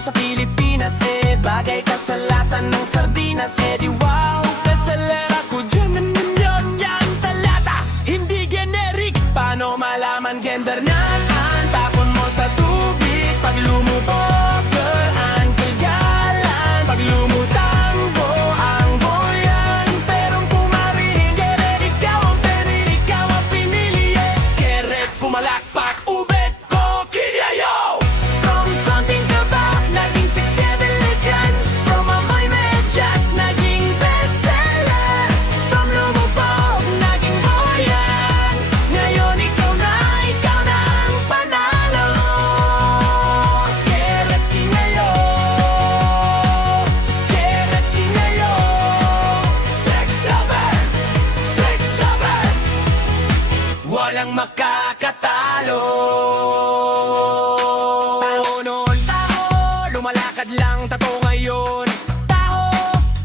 sa Pilipinas. Bagay ka sa lata ng sardinas. Di wow, kasalera ko dyan. Yun yan talata, hindi generic. Paano malaman gender nan? Tapon mo sa tubig pag lumubog. Girl, uncle galan pag lumutanggo ang boyan. Perong pumaring keret, ikaw ang peri, ikaw ang pinili. Keret pumalakpak, ubet ko kinyayo. From konting taba, naging successful legend. From amoy medyas, naging bestseller. From lumubog, naging boyan. Ngayon ikaw na ang panalo. Keret kinyayo, keret kinyayo. 6'7", 6'7", walang makakatalo. Tao noon, tao, lumalakad lang, tato ngayon. Tao,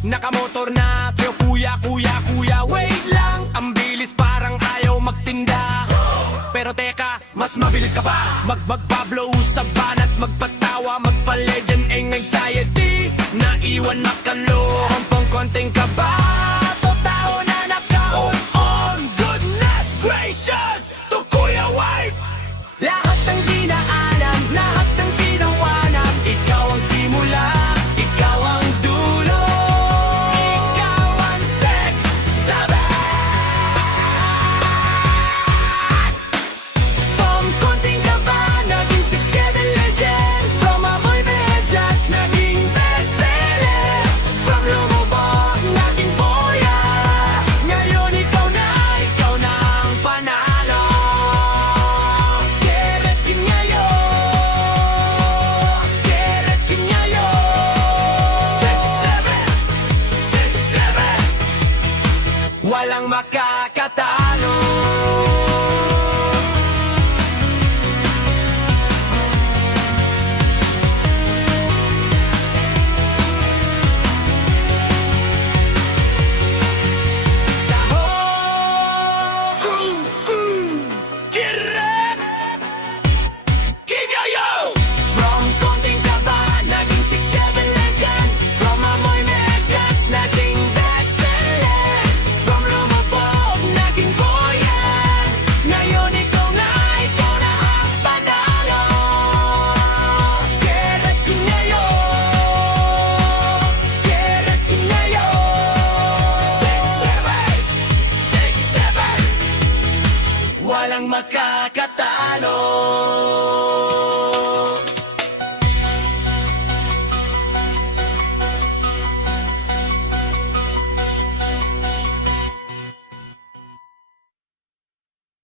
nakamotor na, pero kuya, wait lang. Ang bilis parang ayaw magtinda. Pero teka, mas mabilis ka pa. Magpablow sa banat, magpatawa, magpa-legend, anxiety. Naiwan makalo, hampang konting kaba. Tao na nakaon on, goodness gracious.